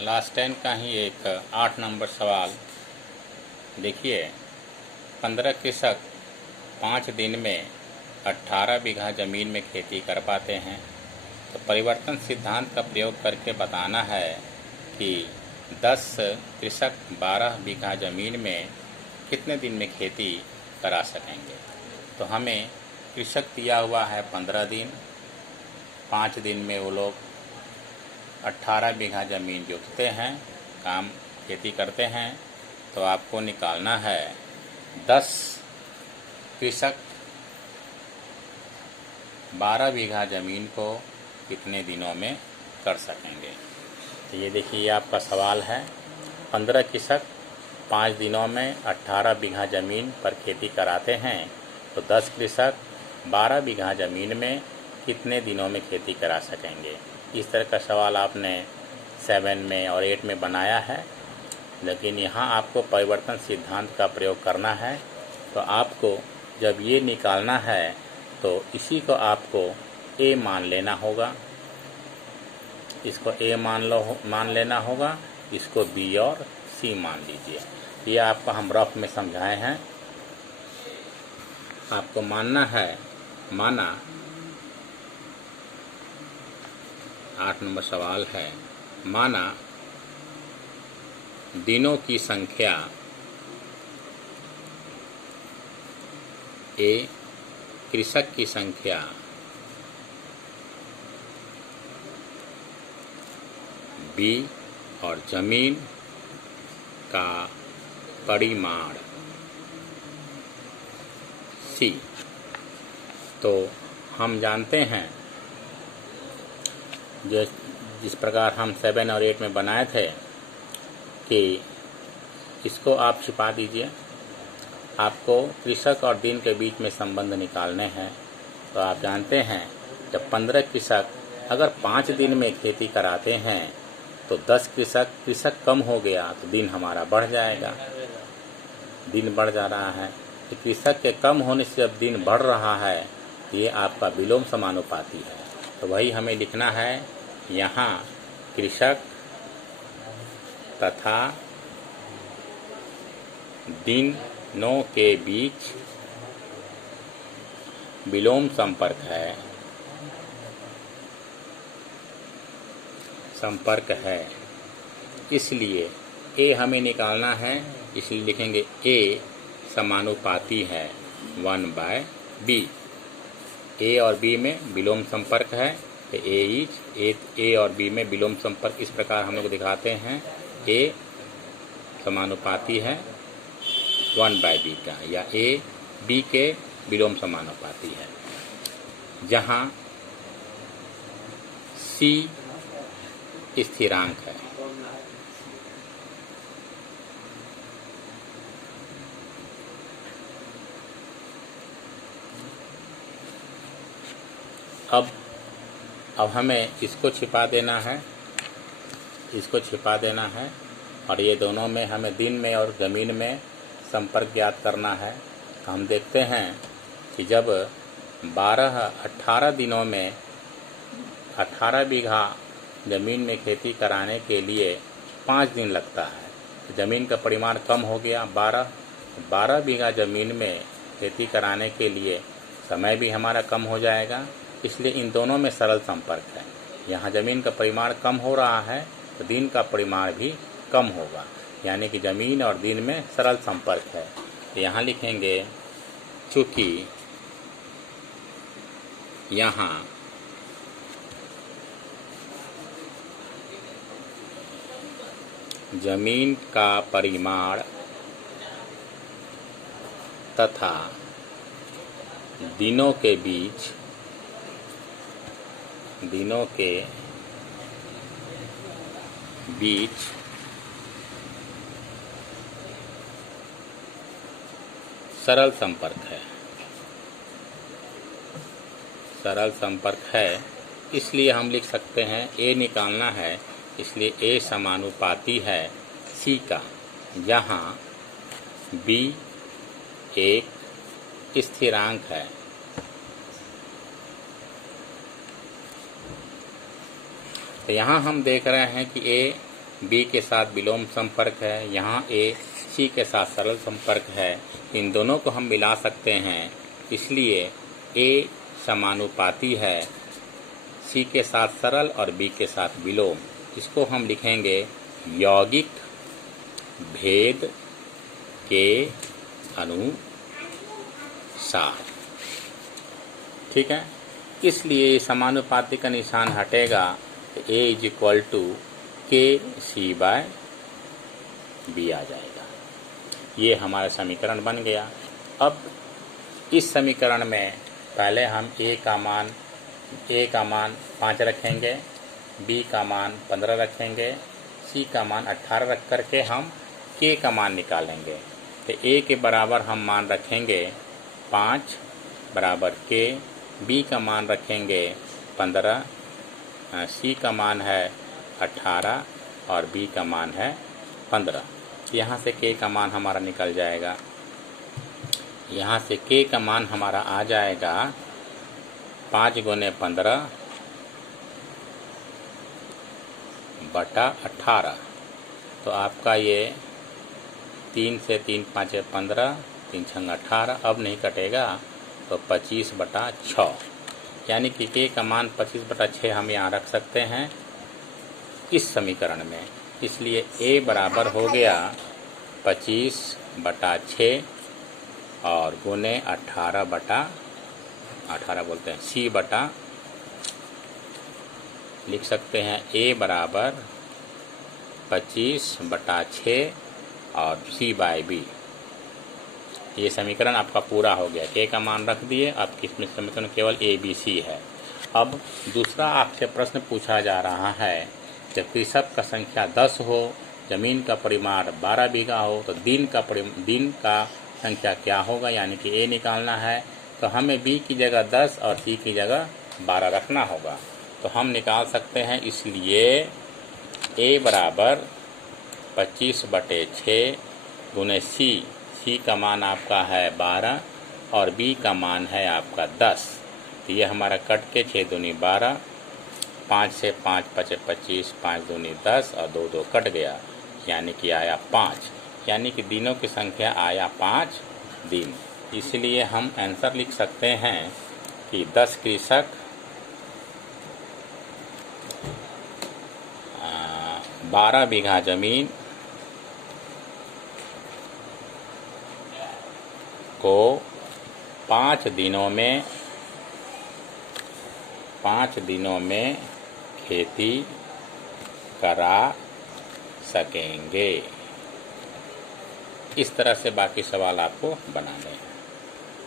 Class 10 का ही एक 8 number सवाल देखिए। 15 कृषक 5 दिन में 18 बीघा ज़मीन में खेती कर पाते हैं, तो परिवर्तन सिद्धांत का प्रयोग करके बताना है कि 10 कृषक 12 बीघा ज़मीन में कितने दिन में खेती करा सकेंगे। तो हमें कृषक दिया हुआ है 15 दिन, 5 दिन में वो लोग 18 बीघा ज़मीन जोतते हैं, काम खेती करते हैं। तो आपको निकालना है 10 कृषक 12 बीघा ज़मीन को कितने दिनों में कर सकेंगे। तो ये देखिए आपका सवाल है। 15 कृषक 5 दिनों में 18 बीघा ज़मीन पर खेती कराते हैं, तो 10 कृषक 12 बीघा ज़मीन में कितने दिनों में खेती करा सकेंगे। इस तरह का सवाल आपने 7 में और 8 में बनाया है, लेकिन यहाँ आपको परिवर्तन सिद्धांत का प्रयोग करना है। तो आपको जब ये निकालना है तो इसी को आपको A मान लेना होगा, इसको A मान लेना होगा, इसको B और C मान लीजिए। ये आपको हम रफ में समझाए हैं। आपको मानना है, माना 8 नंबर सवाल है, माना दिनों की संख्या A कृषक की संख्या B और जमीन का परिमाण C। तो हम जानते हैं जिस प्रकार हम 7 और 8 में बनाए थे कि इसको आप छिपा दीजिए। आपको कृषक और दिन के बीच में संबंध निकालने हैं। तो आप जानते हैं जब 15 कृषक अगर 5 दिन में खेती कराते हैं तो 10 कृषक कम हो गया तो दिन हमारा बढ़ जाएगा। दिन बढ़ जा रहा है, तो कृषक के कम होने से जब दिन बढ़ रहा है, ये आपका विलोम समानुपाती है। तो वही हमें लिखना है यहाँ, कृषक तथा दिनों के बीच विलोम संपर्क है। इसलिए A हमें निकालना है, इसलिए लिखेंगे A समानुपाती है 1/B। A और B में विलोम संपर्क है, तो A और B में विलोम संपर्क इस प्रकार हम लोग दिखाते हैं। A समानुपाती है 1/B का, या A B के विलोम समानुपाती है, जहाँ C स्थिरांक है। अब हमें इसको छिपा देना है, और ये दोनों में हमें दिन में और ज़मीन में संपर्क ज्ञात करना है। तो हम देखते हैं कि जब 18 दिनों में 18 बीघा ज़मीन में खेती कराने के लिए 5 दिन लगता है, तो ज़मीन का परिमाण कम हो गया 12 बीघा ज़मीन में खेती कराने के लिए समय भी हमारा कम हो जाएगा। इसलिए इन दोनों में सरल संपर्क है। यहाँ ज़मीन का परिमाण कम हो रहा है तो दिन का परिमाण भी कम होगा, यानी कि ज़मीन और दिन में सरल संपर्क है। तो यहाँ लिखेंगे, चूँकि यहाँ ज़मीन का परिमाण तथा दिनों के बीच सरल संपर्क है, इसलिए हम लिख सकते हैं A निकालना है, इसलिए A समानुपाती है C का, जहाँ B एक स्थिरांक है। तो यहाँ हम देख रहे हैं कि A बी के साथ विलोम संपर्क है, यहाँ ए सी के साथ सरल संपर्क है। इन दोनों को हम मिला सकते हैं, इसलिए ए समानुपाती है सी के साथ सरल और बी के साथ विलोम। इसको हम लिखेंगे यौगिक भेद के अनुसार। ठीक है, इसलिए समानुपाती का निशान हटेगा तो ए इज इक्वल टू के सी बाय बी आ जाएगा। ये हमारा समीकरण बन गया। अब इस समीकरण में पहले हम ए का मान 5 रखेंगे, बी का मान 15 रखेंगे, सी का मान 18 रख करके हम के का मान निकालेंगे। तो ए के बराबर हम मान रखेंगे 5 बराबर के, बी का मान रखेंगे 15, सी का मान है 18 और बी का मान है 15। यहाँ से के का मान हमारा निकल जाएगा। यहाँ से के का मान हमारा आ जाएगा 5 गुने 15 बटा 18। तो आपका ये 3 से 3 5 15, 3 6 18, अब नहीं कटेगा तो 25 बटा 6, यानी कि के का मान 25 बटा 6 हम यहाँ रख सकते हैं इस समीकरण में। इसलिए ए बराबर हो गया 25 बटा 6 और गुने 18 बटा 18 बोलते हैं, सी बटा लिख सकते हैं ए बराबर 25 बटा 6 और सी बाय बी। ये समीकरण आपका पूरा हो गया। के का मान रख दिए, अब किसमें समीकरण केवल ए बी सी है। अब दूसरा आपसे प्रश्न पूछा जा रहा है, जब कृषक का संख्या 10 हो, जमीन का परिमाण 12 बीघा हो, तो दिन का संख्या क्या होगा, यानी कि ए निकालना है। तो हमें बी की जगह 10 और सी की जगह 12 रखना होगा। तो हम निकाल सकते हैं, इसलिए ए बराबर 25 बटे 6 गुने सी का मान आपका है 12 और बी का मान है आपका 10। तो ये हमारा कट के 6 दूनी 12, 5 से 5 5 25, 5 दूनी 10 और 2 2 कट गया, यानी कि आया 5, यानी कि दिनों की संख्या आया 5 दिन। इसलिए हम आंसर लिख सकते हैं कि 10 कृषक 12 बीघा जमीन को 5 दिनों में खेती करा सकेंगे। इस तरह से बाकी सवाल आपको बनाने हैं।